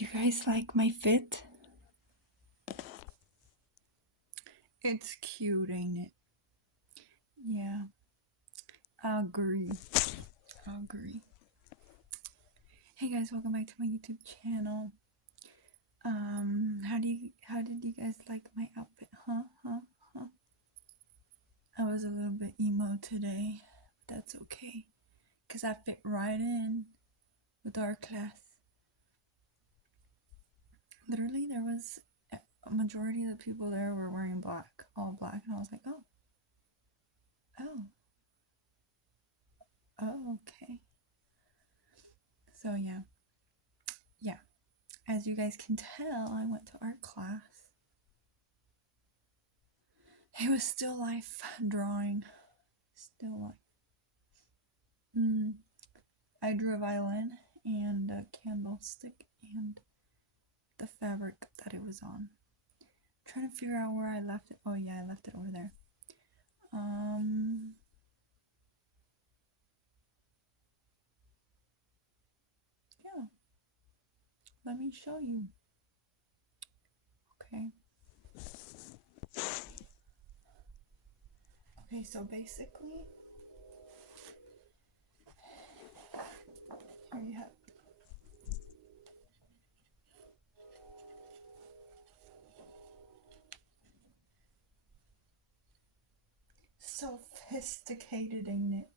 You guys like my fit? It's cute, ain't it? Yeah, I agree. Hey guys, welcome back to my YouTube channel. How did you guys like my outfit? Huh? I was a little bit emo today, but that's okay, cause I fit right in with our class. Literally, there was a majority of the people there were wearing black, all black, and I was like, oh, okay. So yeah. As you guys can tell, I went to art class. It was still life drawing. Still life. I drew a violin and a candlestick and the fabric that it was on. I'm trying to figure out where I left it. Oh yeah, I left it over there. Yeah. Let me show you. Okay, so basically, here you have sophisticated, ain't it?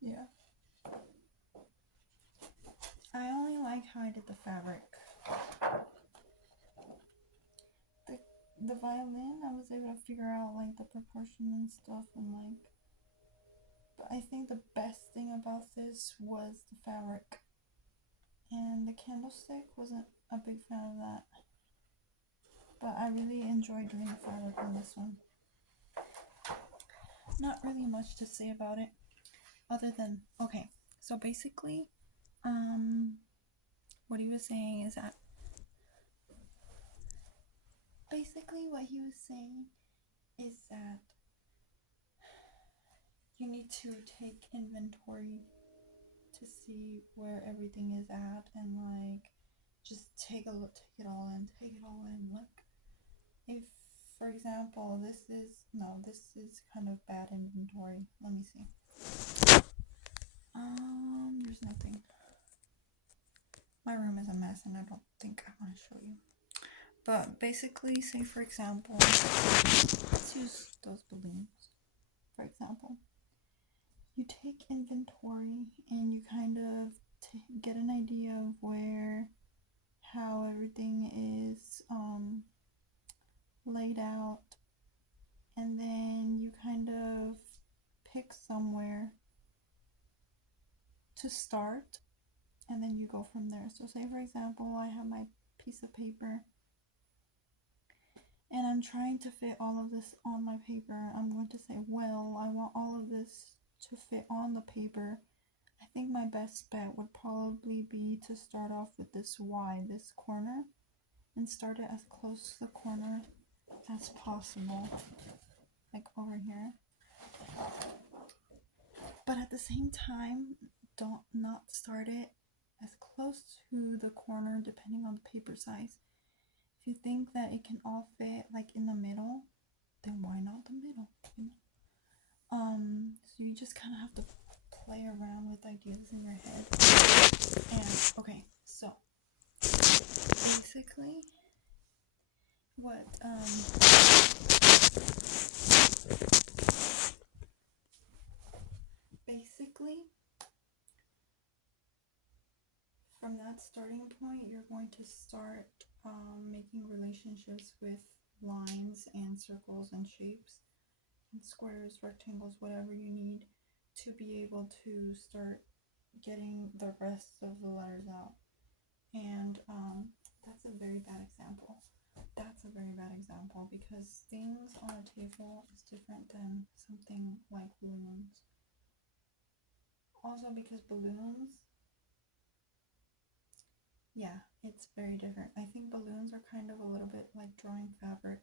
Yeah. I only like how I did the fabric. The violin, I was able to figure out like the proportion and stuff, and like, but I think the best thing about this was the fabric, and the candlestick wasn't a big fan of that, but I really enjoyed doing the fabric on this one. Not really much to say about it other than, okay, so basically what he was saying is that you need to take inventory to see where everything is at, and like just take a look, take it all in. Like, if for example this is kind of bad inventory. Let me see. There's nothing. My room is a mess and I don't think I want to show you. But basically, say for example, let's use those balloons. For example, you take inventory and you kind of get an idea of how everything is laid out, and then you kind of pick somewhere to start, and then you go from there. So say for example, I have my piece of paper and I'm trying to fit all of this on my paper. I'm going to say, well, I want all of this to fit on the paper. I think my best bet would probably be to start off with this corner, and start it as close to the corner as possible, like over here. But at the same time, don't not start it as close to the corner, depending on the paper size. If you think that it can all fit like in the middle, then why not the middle? So you just kind of have to play around with ideas in your head. And okay, so basically, from that starting point, you're going to start making relationships with lines and circles and shapes and squares, rectangles, whatever you need to be able to start getting the rest of the letters out. And that's a very bad example. Because things on a table is different than something like balloons. Also, because balloons, yeah, it's very different. I think balloons are kind of a little bit like drawing fabric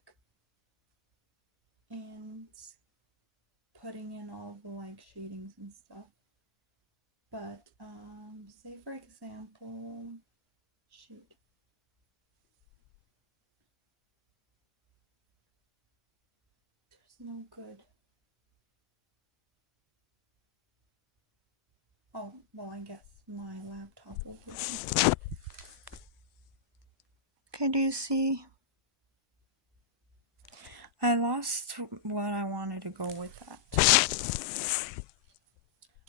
and putting in all the like shadings and stuff. But say for example, Shoot. There's no good. Oh, well, I guess my laptop will give me. Okay, do you see? I lost what I wanted to go with that.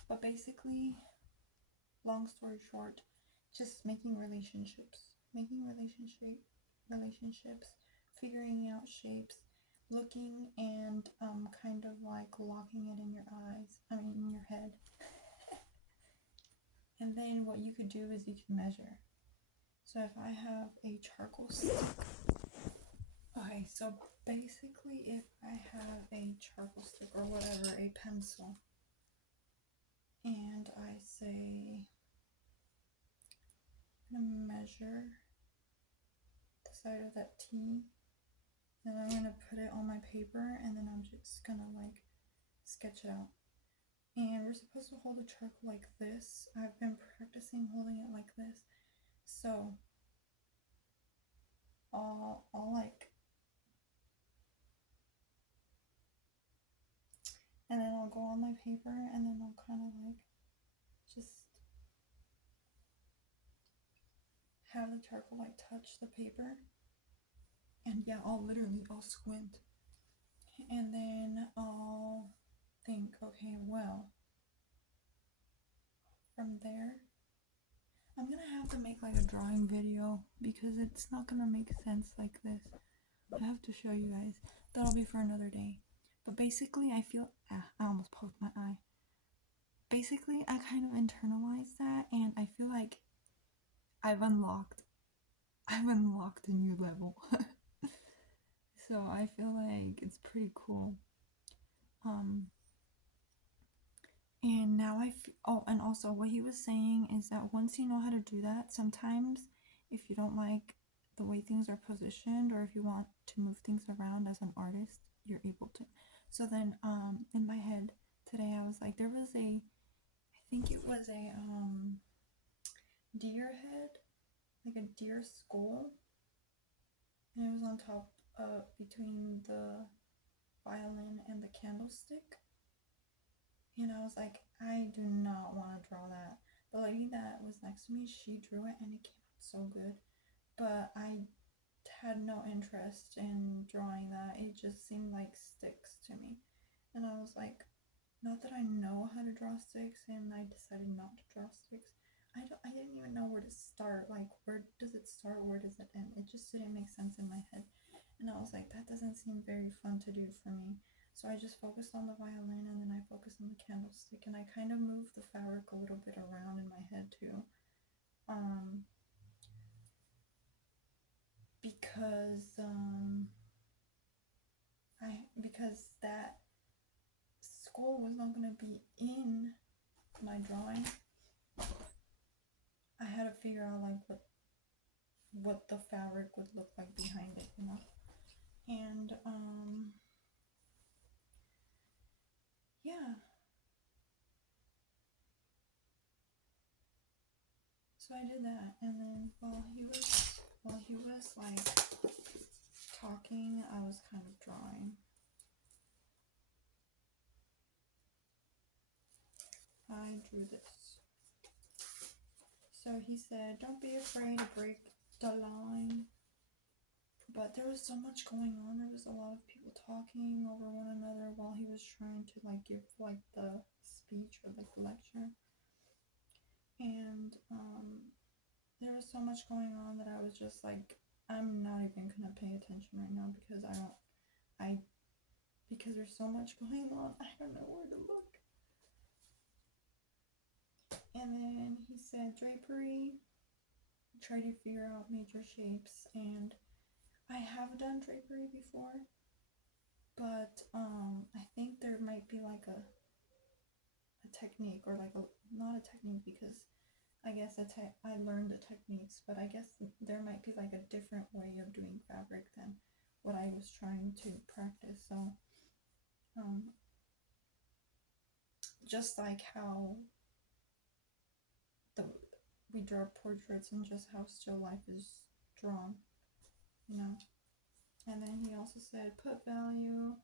But basically, long story short, just making relationships, figuring out shapes, looking and kind of like locking it in your eyes, in your head. And then what you could do is you can measure. So if I have a charcoal stick, okay, so basically if I have a charcoal stick or whatever, a pencil, and I say, I'm gonna measure the side of that T, then I'm gonna put it on my paper, and then I'm just gonna like sketch it out. And we're supposed to hold the charcoal like this. I've been practicing holding it like this. So I'll like, and then I'll go on my paper, and then I'll kind of like just have the charcoal like touch the paper. And yeah, I'll squint. And then I'll think, okay, well, from there, I'm gonna have to make like a drawing video because it's not gonna make sense like this. I have to show you guys. That'll be for another day. But basically, I feel, I almost poked my eye. Basically, I kind of internalized that, and I feel like I've unlocked a new level. So I feel like it's pretty cool. And now and also what he was saying is that once you know how to do that, sometimes if you don't like the way things are positioned, or if you want to move things around as an artist, you're able to. So then in my head today, I was like, there was I think it was a deer head, like a deer skull, and it was on top between the violin and the candlestick. And I was like, I do not want to draw that. The lady that was next to me, she drew it and it came out so good. But I had no interest in drawing that. It just seemed like sticks to me. And I was like, not that I know how to draw sticks, and I decided not to draw sticks. I didn't even know where to start. Like, where does it start? Where does it end? It just didn't make sense in my head. And I was like, that doesn't seem very fun to do for me. So I just focused on the violin, and then I focused on the candlestick, and I kind of moved the fabric a little bit around in my head too. Because that skull was not going to be in my drawing, I had to figure out like what the fabric would look like behind it, you know. And yeah. So I did that, and then while he was like talking, I was kind of drawing. I drew this. So he said, don't be afraid to break the line. But there was so much going on. There was a lot of people talking over one another while he was trying to like give like the speech or like the lecture. And there was so much going on that I was just like, I'm not even gonna pay attention right now because because there's so much going on, I don't know where to look. And then he said drapery, try to figure out major shapes, and I have done drapery before, but I think there might be like a technique, or like not a technique, because I guess I learned the techniques, but I guess there might be like a different way of doing fabric than what I was trying to practice. So just like how we draw portraits and just how still life is drawn, you know. And then he also said put value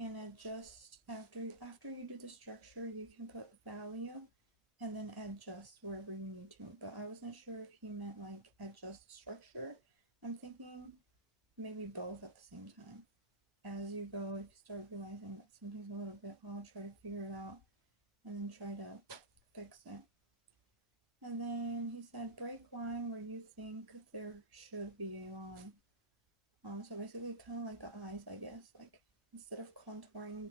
and adjust after you do the structure. You can put value and then adjust wherever you need to. But I wasn't sure if he meant like adjust the structure. I'm thinking maybe both at the same time. As you go, if you start realizing that something's a little bit off, try to figure it out and then try to fix it. And then he said break line where you think there should be a line. So basically kind of like the eyes, I guess. Like instead of contouring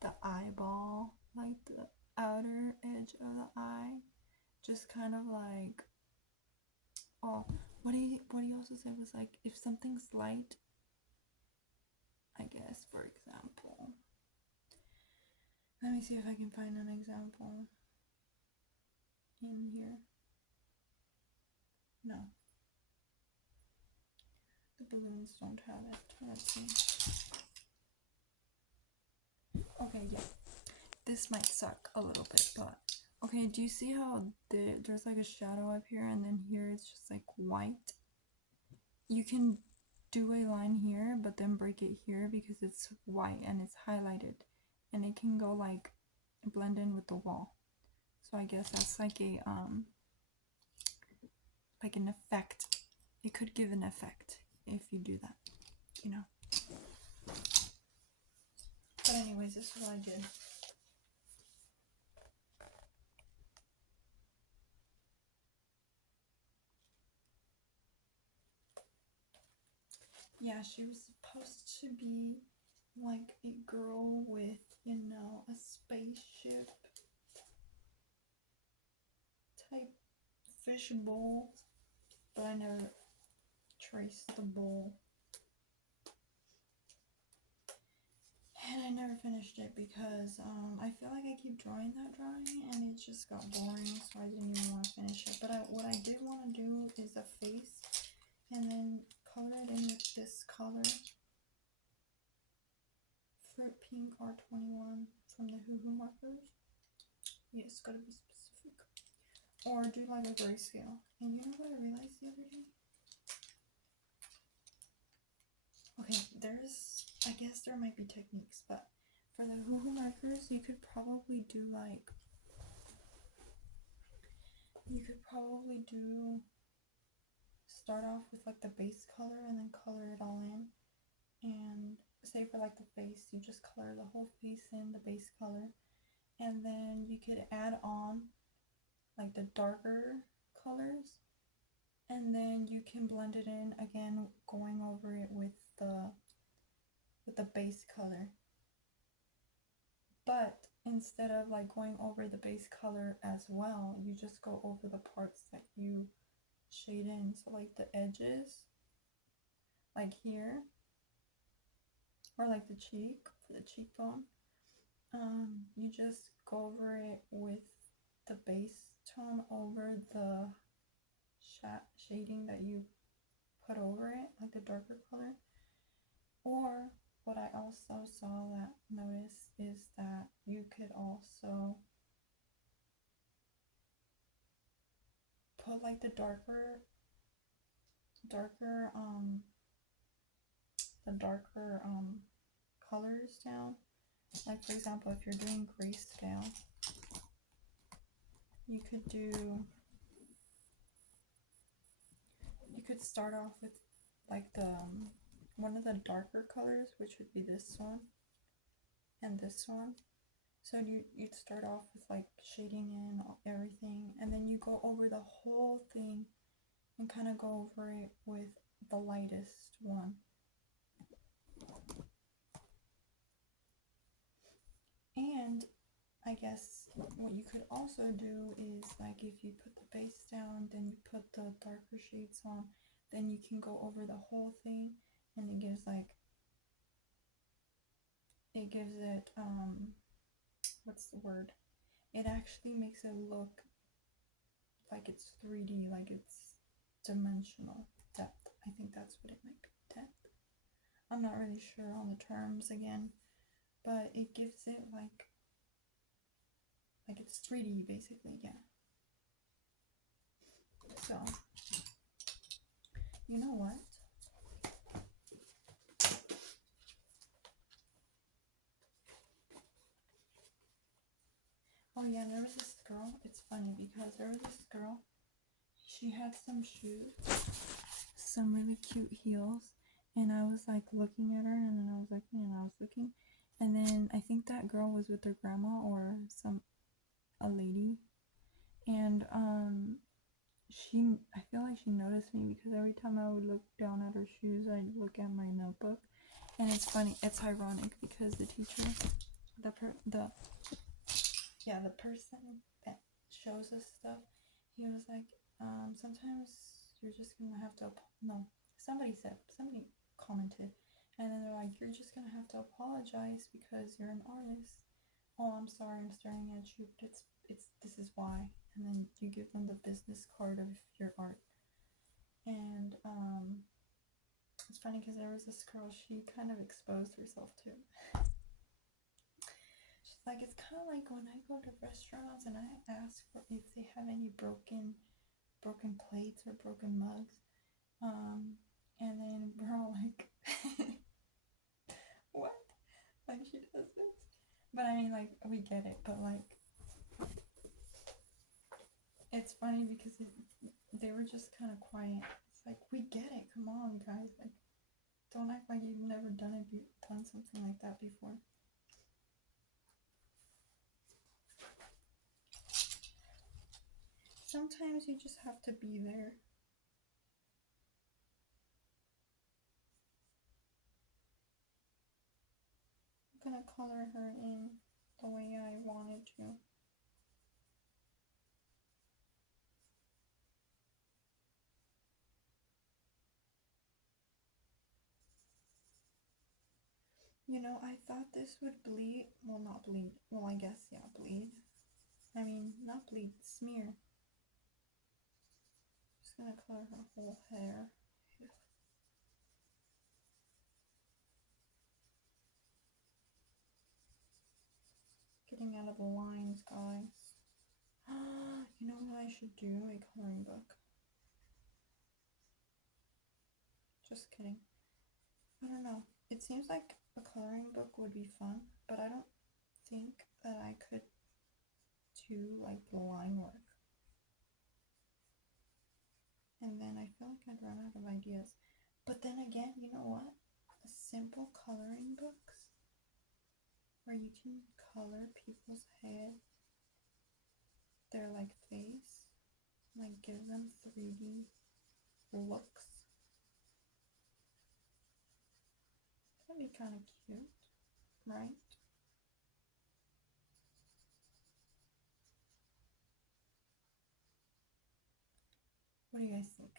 the eyeball, like the outer edge of the eye, just kind of like, oh, what he also said was like if something's light, I guess, for example, let me see if I can find an example in here. No, the balloons don't have it. Let's see. Okay, yeah, this might suck a little bit, but okay, do you see how there's like a shadow up here and then here it's just like white? You can do a line here but then break it here because it's white and it's highlighted and it can go like blend in with the wall. So I guess that's like a like an effect. It could give an effect if you do that, you know. But anyways, this is what I did. Yeah, she was supposed to be like a girl with, you know, a spaceship type fish bowl, but I never traced the bowl. And I never finished it because I feel like I keep drawing that drawing and it just got boring, so I didn't even want to finish it. But what I did want to do is a face and then color it in with this color, Fruit Pink R21 from the Hoo Hoo markers. Yeah, it's gotta be specific. Or do like a grayscale. And you know what I realized the other day? Okay, I guess there might be techniques, but for the Hoo Hoo markers, you could probably do start off with like the base color and then color it all in. And say for like the face, you just color the whole face in the base color. And then you could add on like the darker colors. And then you can blend it in again, going over it with the base color. But instead of like going over the base color as well, you just go over the parts that you shade in. So like the edges, like here, or like the cheek, for the cheekbone, you just go over it with the base tone over the shading that you put over it, like the darker color. Or what I also noticed is that you could also put like the darker colors down. Like for example, if you're doing grayscale, you could start off with like the one of the darker colors, which would be this one and this one. So you'd start off with like shading in everything, and then you go over the whole thing and kind of go over it with the lightest one. And I guess what you could also do is like if you put the base down, then you put the darker shades on, then you can go over the whole thing, and it gives it what's the word? It actually makes it look like it's 3D, like it's dimensional depth. I think that's what it might be, depth. I'm not really sure on the terms again, but it gives it like it's 3D basically, yeah. So, you know what? Oh yeah, there was this girl. It's funny because there was this girl. She had some shoes, some really cute heels, and I was like looking at her, and then I was looking, and I was looking, and then I think that girl was with her grandma or a lady, and I feel like she noticed me because every time I would look down at her shoes, I'd look at my notebook, and it's funny, it's ironic because the teacher, the person that shows us stuff, he was like, sometimes you're just gonna have to, no, somebody commented, and then they're like, you're just gonna have to apologize because you're an artist. Oh, I'm sorry, I'm staring at you, but this is why. And then you give them the business card of your art. And it's funny because there was this girl, she kind of exposed herself too. She's like, it's kind of like when I go to restaurants and I ask for if they have any broken plates or broken mugs. And then we're all like, what? Like she does this. But I mean, like, we get it, but like, it's funny because they were just kind of quiet. It's like, we get it. Come on, guys. Like, don't act like you've never done something like that before. Sometimes you just have to be there. I'm gonna color her in the way I wanted to. You know, I thought this would bleed. Well, not bleed. Well, I guess, yeah, bleed. I mean, not bleed, smear. Just gonna color her whole hair. Getting out of the lines, guys. You know what I should do? A coloring book. Just kidding. I don't know. It seems like a coloring book would be fun, but I don't think that I could do like the line work. And then I feel like I'd run out of ideas. But then again, you know what? Simple coloring books where you can color people's head, their like face, like give them 3D looks. That'd be kind of cute, right? What do you guys think?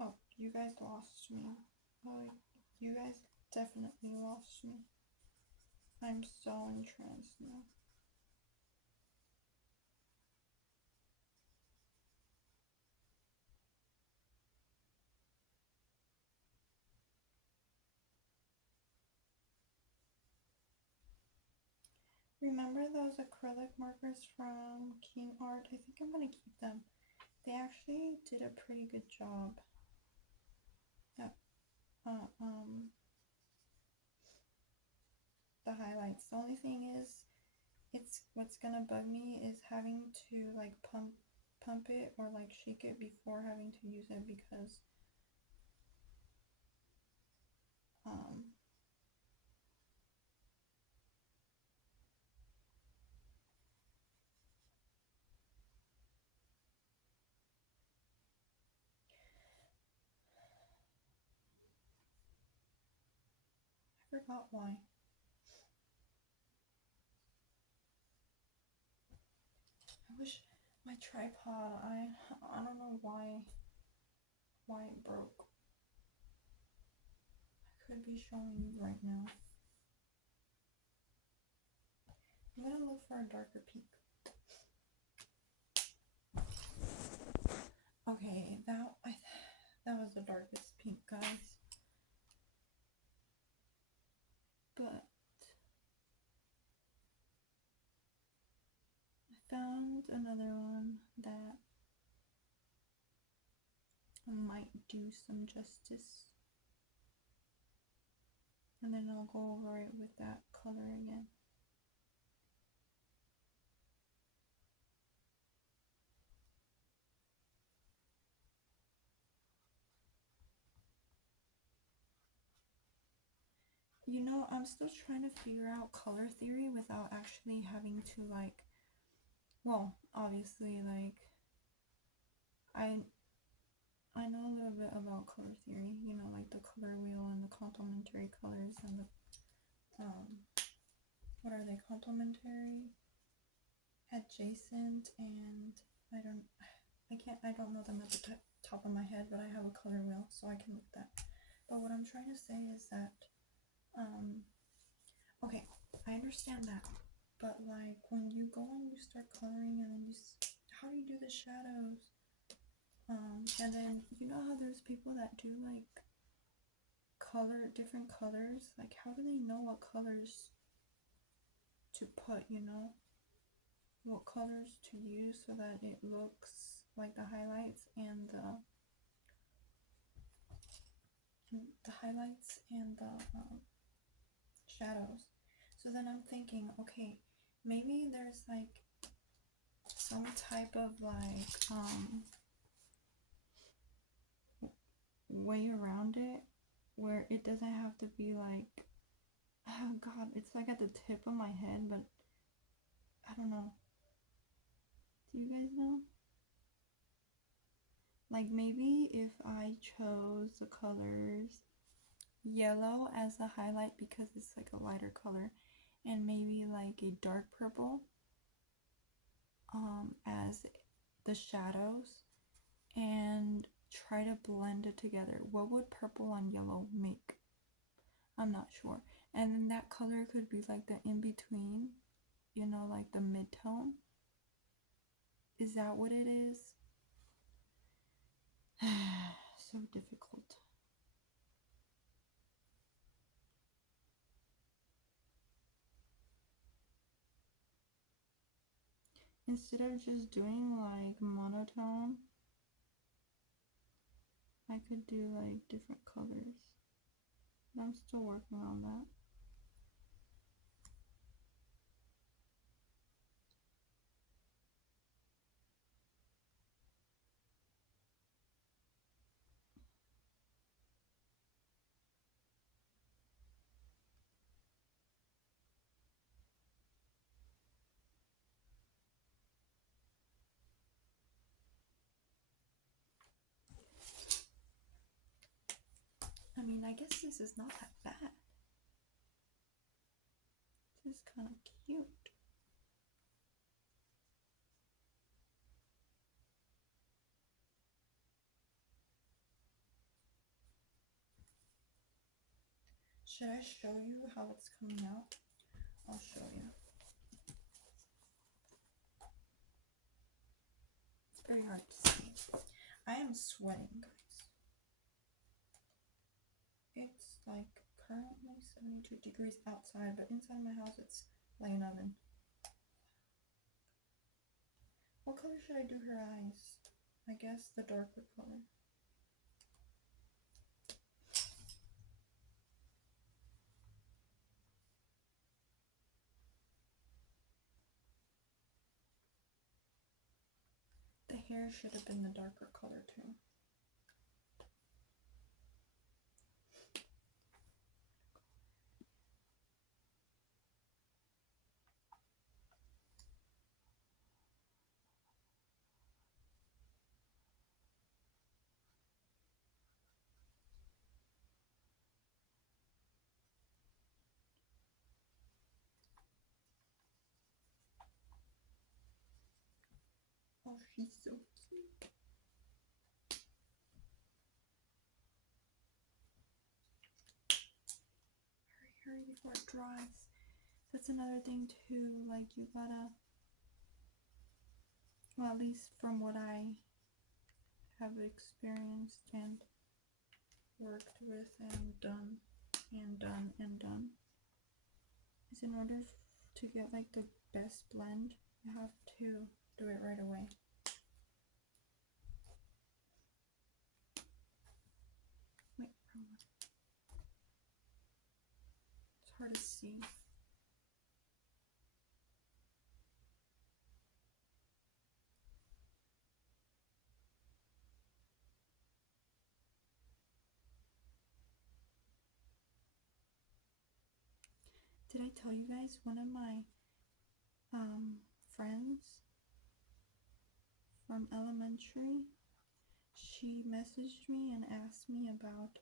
Oh, you guys lost me. Oh, you guys definitely lost me. I'm so entranced now. Remember those acrylic markers from King Art? I think I'm gonna keep them. They actually did a pretty good job at the highlights. The only thing is, it's what's gonna bug me is having to like pump it or like shake it before having to use it because I forgot why. I wish my tripod. I don't know why it broke. I could be showing you right now. I'm gonna look for a darker pink. Okay, that was the darkest pink, guys. but I found another one that might do some justice, and then I'll go over it with that color again. You know, I'm still trying to figure out color theory without actually having to, like, well, obviously, like, I know a little bit about color theory, you know, like the color wheel and the complementary colors and the, what are they, complementary, adjacent, and I don't know them at the top of my head, but I have a color wheel, so I can look that. But what I'm trying to say is that, okay, I understand that, but like when you go and you start coloring and then how do you do the shadows? And then you know how there's people that do like different colors, like how do they know what colors to put, you know, what colors to use so that it looks like the highlights and the shadows. So then I'm thinking, okay, maybe there's like some type of like way around it where it doesn't have to be like, oh god, it's like at the tip of my head, but I don't know. Do you guys know? Like maybe if I chose the colors yellow as the highlight because it's like a lighter color, and maybe like a dark purple as the shadows, and try to blend it together. What would purple and yellow make? I'm not sure. And then that color could be like the in-between, you know, like the mid-tone. Is that what it is? So difficult. Instead of just doing like monotone, I could do like different colors. But I'm still working on that. I mean, I guess this is not that bad. This is kind of cute. Should I show you how it's coming out? I'll show you. It's very hard to see. I am sweating, guys. It's like currently 72 degrees outside, but inside my house it's like an oven. What color should I do her eyes? I guess the darker color. The hair should have been the darker color too. Oh, she's so cute. Hurry before it dries. That's another thing too, like you gotta, well, at least from what I have experienced and worked with and done, is in order to get like the best blend, you have to do it right away. Wait, wrong one. It's hard to see. Did I tell you guys one of my friends from elementary, she messaged me and asked me about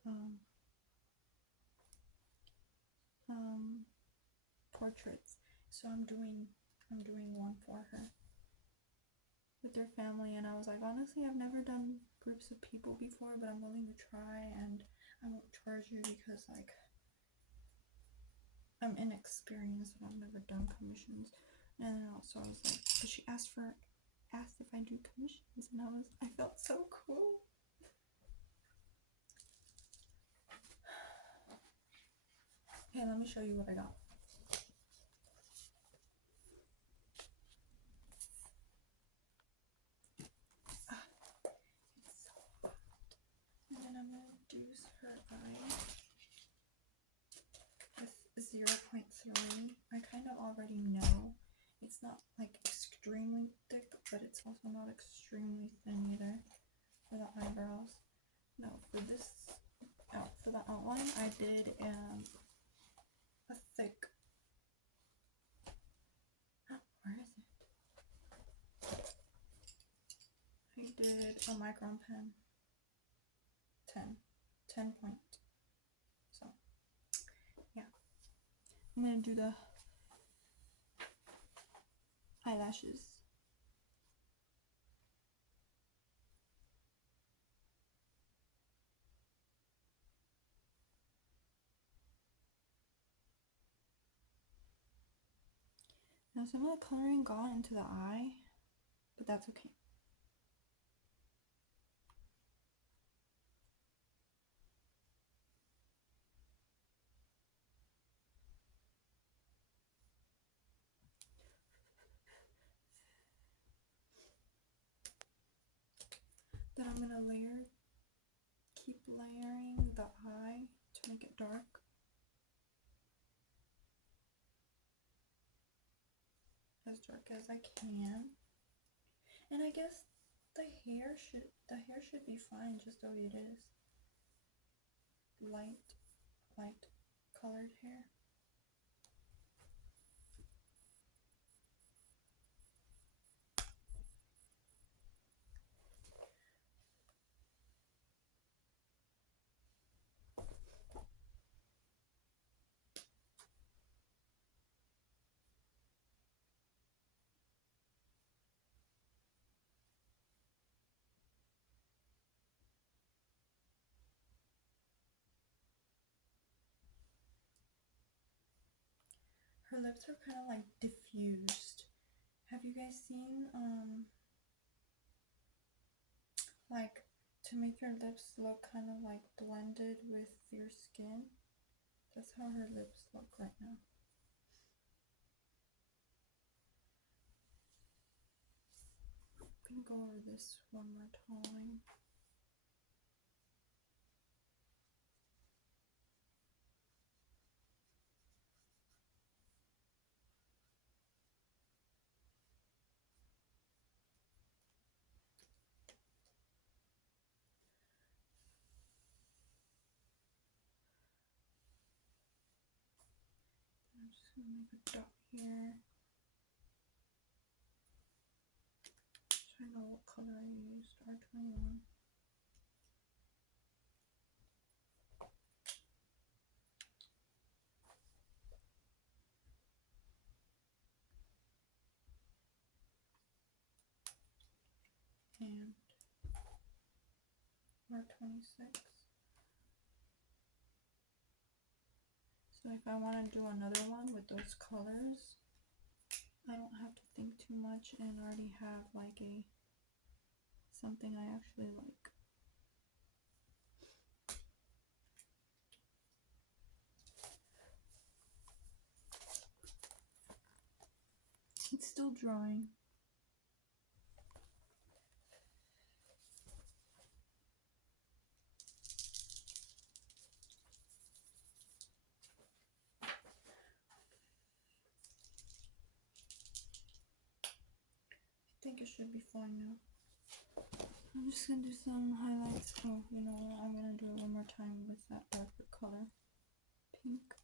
portraits. So I'm doing one for her with their family, and I was like, honestly, I've never done groups of people before, but I'm willing to try, and I won't charge you because like I'm inexperienced and I've never done commissions. And then also I was like, but she asked if I do commissions, and I felt so cool. Okay, let me show you what I got. It's so hot. And then I'm gonna do her eye with 0.3. I kind of already know it's not like extremely thick, but it's also not extremely thin either for the eyebrows. No, for the outline, I did a thick. Where is it? I did a micron pen. 10 point. So, yeah. I'm gonna do the eyelashes. Now some of the coloring got into the eye, but that's okay. Then I'm gonna keep layering the eye to make it dark. As dark as I can. And I guess the hair should be fine just the way it is. Light colored hair. Her lips are kind of like diffused. Have you guys seen like to make your lips look kind of like blended with your skin? That's how her lips look right now. I'm gonna go over this one more time. I'm just gonna make a dot here. I know what color I used, R21. And R26. So if I want to do another one with those colors, I don't have to think too much and already have like something I actually like. It's still drying. I think it should be fine now. I'm just gonna do some highlights. Oh, you know what? I'm gonna do it one more time with that darker color. Pink.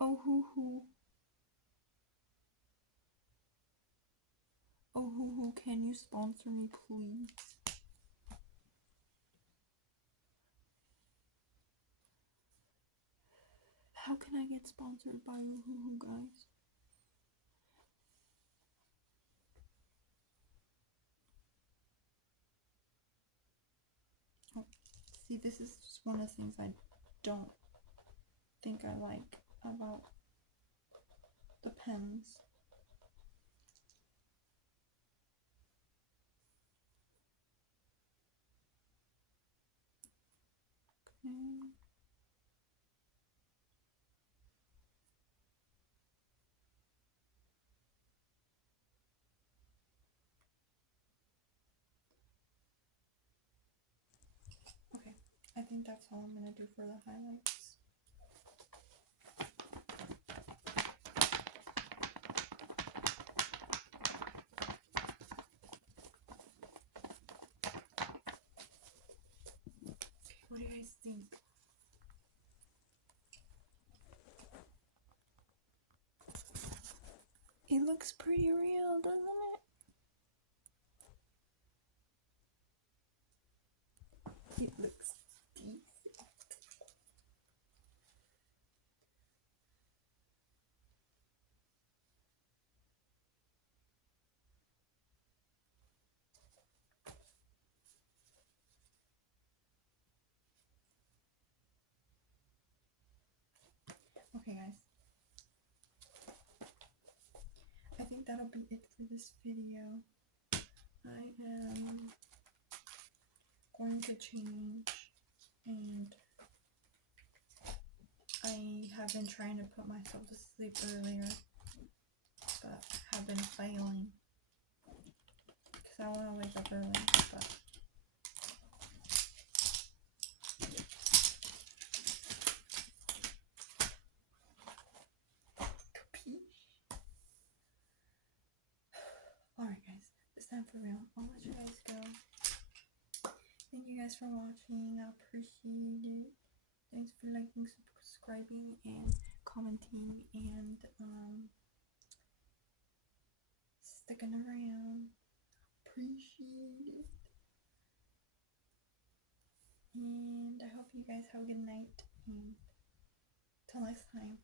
Oh, hoo. Oh, hoo, can you sponsor me, please? How can I get sponsored by Hoo, guys? Oh, see, this is just one of the things I don't think I like about the pens. Okay. Okay, I think that's all I'm gonna do for the highlights. What do you guys think? It looks pretty real, doesn't it? It looks decent. Okay, guys. I think that'll be it for this video. I am going to change, and I have been trying to put myself to sleep earlier, but have been failing because I want to wake up early. But alright, guys, it's time for real. I'll let you guys go. Thank you guys for watching. I appreciate it. Thanks for liking, subscribing, and commenting, and sticking around. Appreciate it. And I hope you guys have a good night. And till next time.